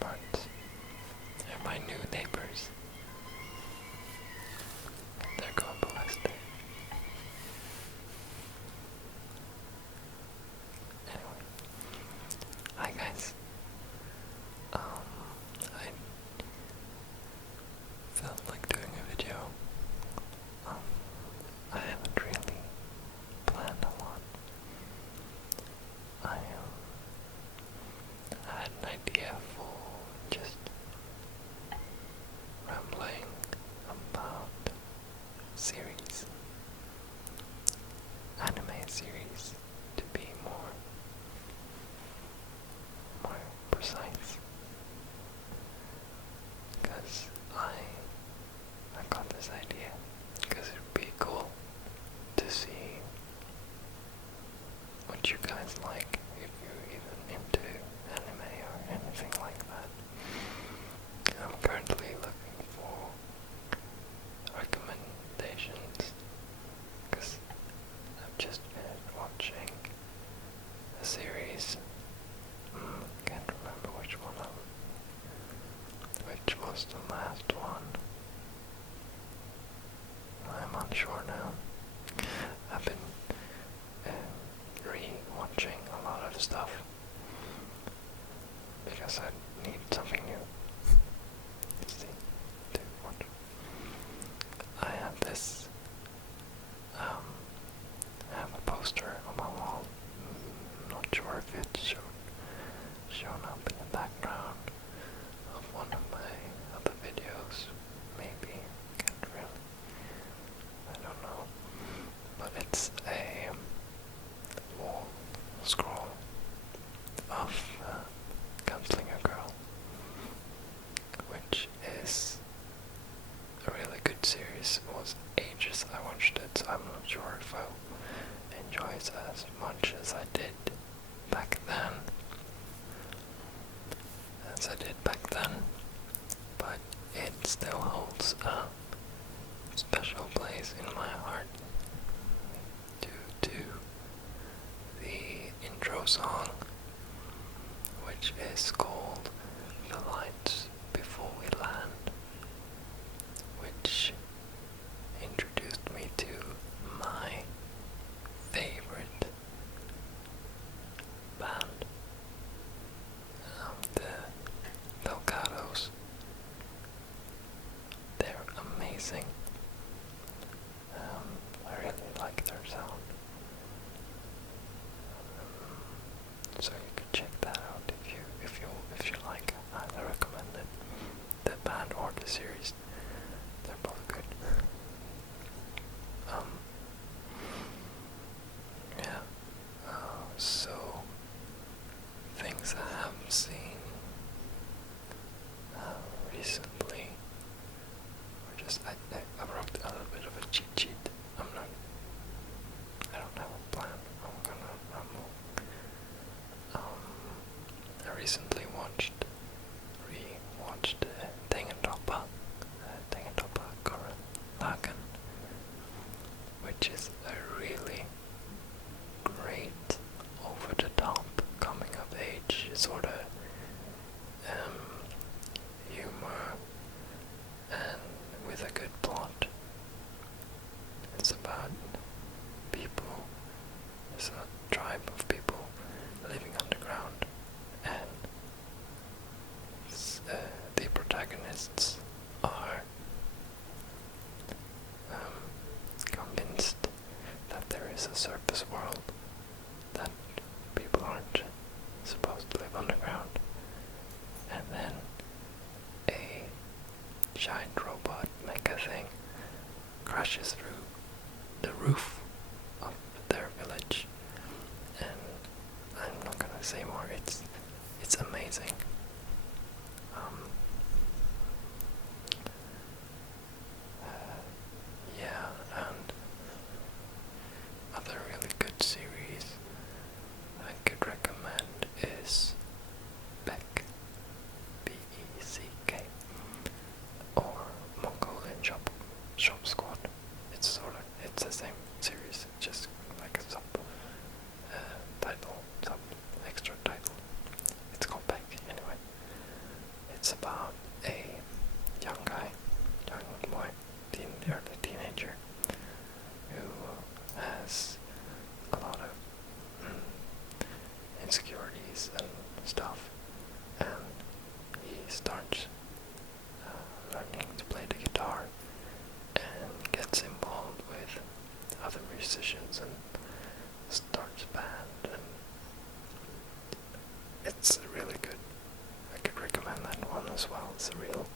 parts. They're my new neighbors. They're going ballistic. Anyway. Hi guys. I felt like doing a video. I haven't really planned a lot. I had an idea for just rambling about series, anime series, to be more precise, because I got this idea because it would be cool to see what you guys like, if you're even into anime or anything like that. I'm currently looking for recommendations because I've just finished watching a series. Can't remember which one which was the last one. I'm unsure now. I've been re-watching a lot of stuff because I need something new to watch. I have this, I have a poster on my wall. Not sure if it's shown up in the background of one of my other videos. Maybe, can't really, I don't know. But it's a wall scroll of Counseling a Girl, which is a really good series. It was ages I watched it, so I'm not sure if I'll enjoy it as much as I did back then. But it still holds a special place in my heart due to the intro song, which is called The Lights Before We Land, which introduced me to my favorite band, the Delgados. They're amazing. I really like their sound. So you can check that out if you like. I recommend it. The band or the series. They're both good. Yeah. So things I have seen recently, or just I wrote a little bit of a cheat sheet. I don't have a plan. I'm gonna ramble. I recently rewatched Tengentopa Lagan, which is a really great, over-the-top, coming-of-age sort of humor, and with a good plot. It's about people, it's a tribe of people living underground, and the protagonists are convinced that there is a surface world, that people aren't supposed to live underground, and then a giant robot mecha thing crashes through the roof of their village, and I'm not gonna say more. It's amazing. Yeah, and other really good series I could recommend is Beck, Beck, or Mongolian Shop Squad. It's the same series, just like a extra title. It's called Beck anyway. it's about a young guy, young boy, early teenager, who has a lot of insecurities and stuff, and he starts learning to play the guitar and gets involved with other musicians and starts a band, and it's really good. I could recommend that one as well. It's real.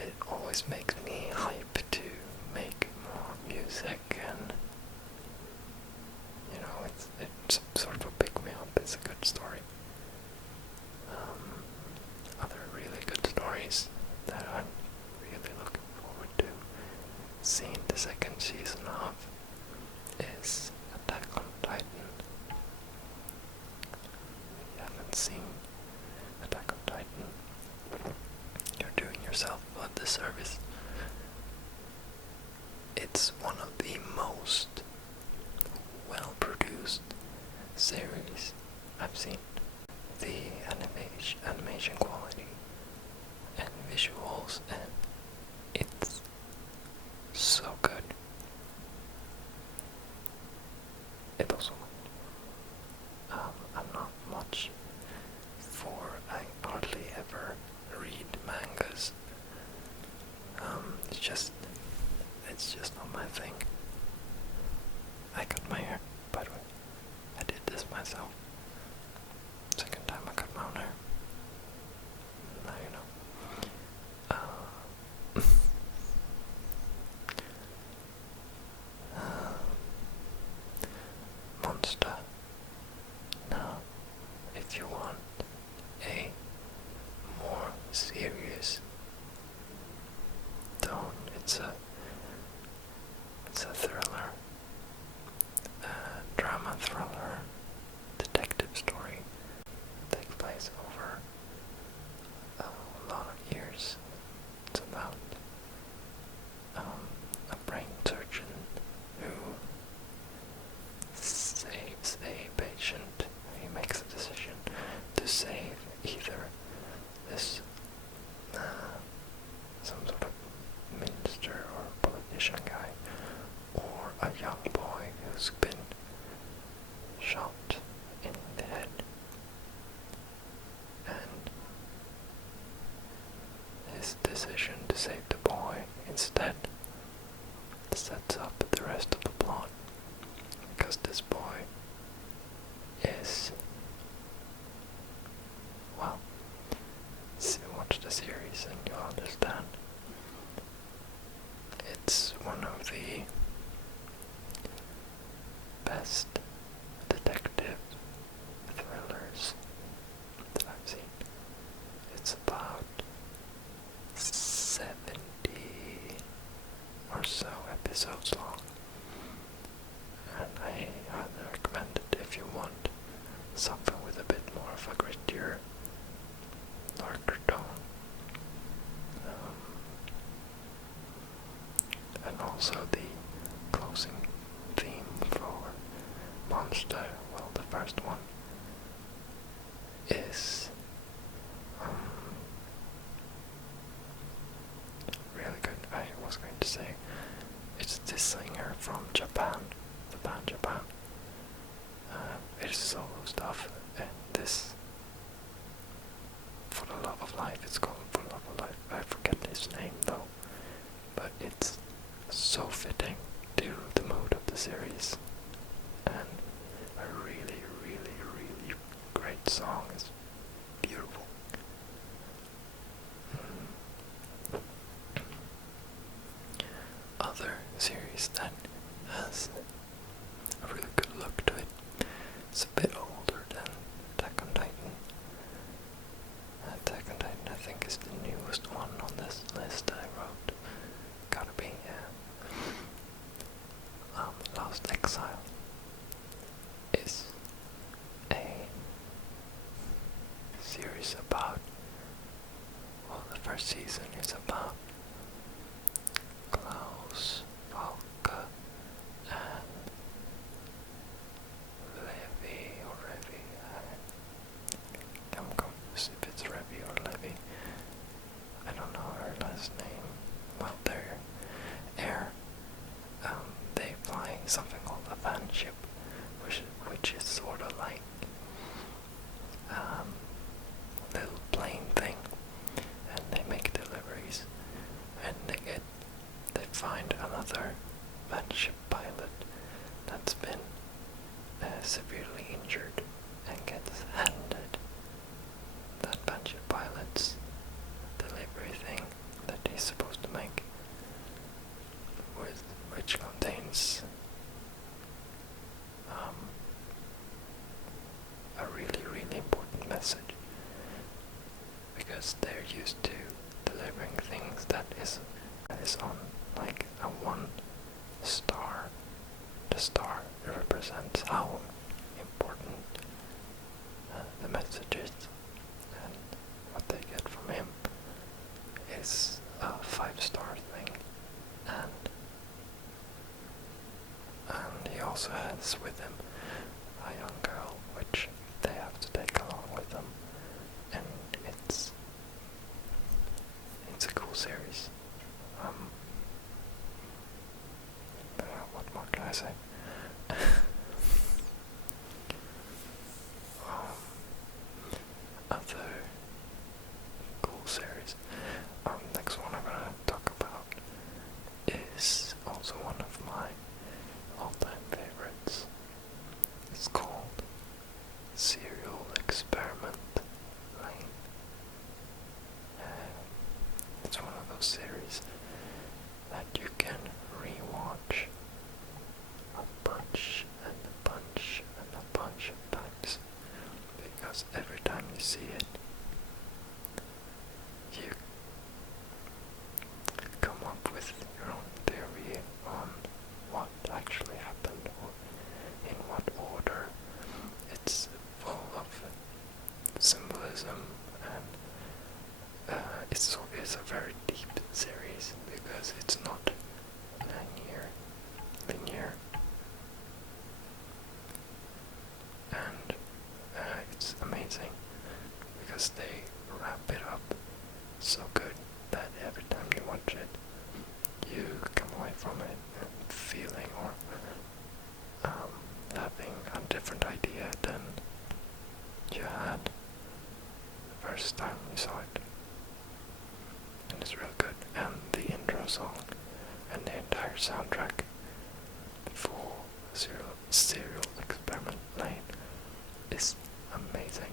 It always makes me hype to make more music, and it's sort of a pick me up. It's a good story. Other really good stories that I'm really looking forward to seeing the second season of is Attack on Titan. If you haven't seen Attack on Titan, you're doing yourself a disservice. It's one of the most well-produced series I've seen. The animation quality and visuals, and it's so good. It also, I'm not much I hardly ever read mangas. It's just not my thing. I cut my hair, by the way. I did this myself. Second time I cut my own hair. Now you know. Monster. Now, if you want a more serious tone, it's a thriller, drama thriller, detective story. It takes place over a lot of years. It's about a brain surgeon who saves a patient. He makes a decision to save either this some sort of minister or politician guy, or a young boy who's been shot in the head, and his decision to save the boy instead sets up the rest of the plot, because this boy is, well, watch the series and you'll understand. It's one of the best detective thrillers that I've seen. It's about 70 or so episodes long, and I highly recommend it if you want something with a bit more of a grittier, darker tone. And also the closing theme for Monster, well, the first one, is really good. I was going to say, it's this singer from Japan, the band Japan. It's solo stuff, and this, For the Love of Life, it's called For the Love of Life. I forget his name though, but it's so fitting to the mood of the series, and a really, really, really great song. Is beautiful. Other series that has a really good look to it. It's a bit older than Attack on Titan. Attack on Titan, I think, is the newest one on this list I wrote. Gotta be, yeah. Lost Exile is a series about, well, the first season is about Klaus, Valka, and Levi, or Revi. I'm confused if it's Revi or Levi. because they're used to delivering things that is on like a 1 star. The star represents how important the message is, and what they get from him is a 5-star thing. And he also has with him a young girl, which they have to take along with them, and it's a cool series. What more can I say? Other cool series. Next one I'm gonna talk about is also one of my all-time favorites. It's called Serial Experiment Lane. It's one of those series that you can rewatch a bunch and a bunch and a bunch of times, because every time you see it, you come up with your own theory on what actually happened or in what order. It's full of symbolism, and it's a very deep series because it's not linear, and it's amazing because they wrap it up so good that every time you watch it, you come away from it feeling or having a different idea than you had the first time you saw it. And it's real good. And the intro song and the entire soundtrack for Serial Experiment Lane is amazing.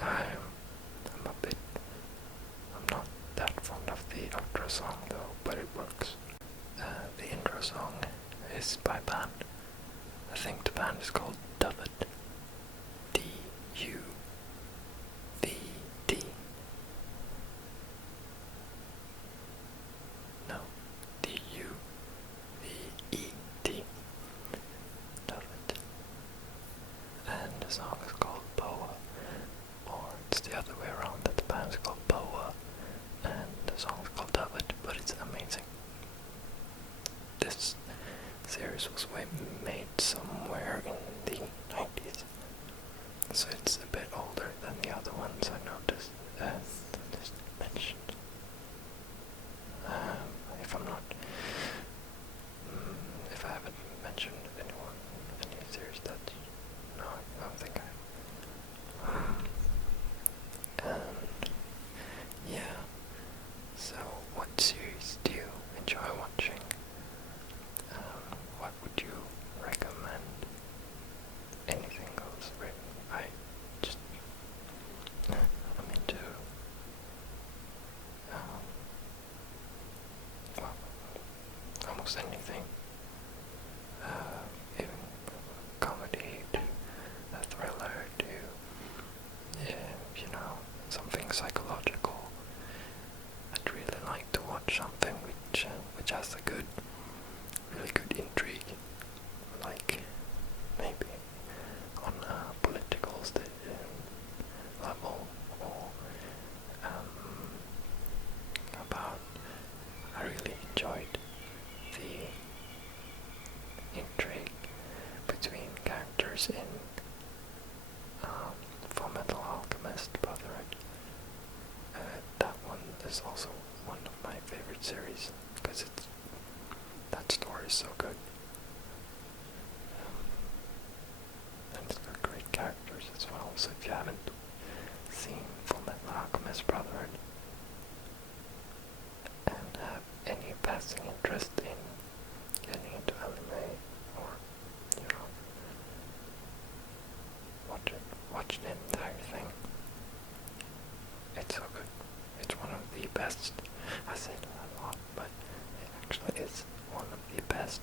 I'm not that fond of the outro song though, but it works. The intro song is by a band. I think the band is called Duvet. D-U-V-D. No, D-U-V-E-T. Duvet. And the song is called Boa. Or it's the other way around, that the band is called Boa and the song is called Duvet, but it's amazing. This series was made somewhere in the 90s, so it's a bit older than the other ones I noticed and just mentioned. If I haven't mentioned any series that, no, I don't think I have. And yeah, so what series do you enjoy watching? What would you recommend? Anything goes, right? I'm into well, almost anything. Even comedy to a thriller to something psychological. I'd really like to watch something which has a really good intrigue, like maybe on a political level, or about. I really enjoyed the intrigue between characters in Fullmetal Alchemist Brotherhood. That one is also one of my favorite series because that story is so good. And it's got great characters as well. So if you haven't seen Fullmetal Alchemist Brotherhood and have any passing interest in getting into anime, or watch the entire thing, it's so good. It's one of the best. I say that a lot, but it actually is one of the best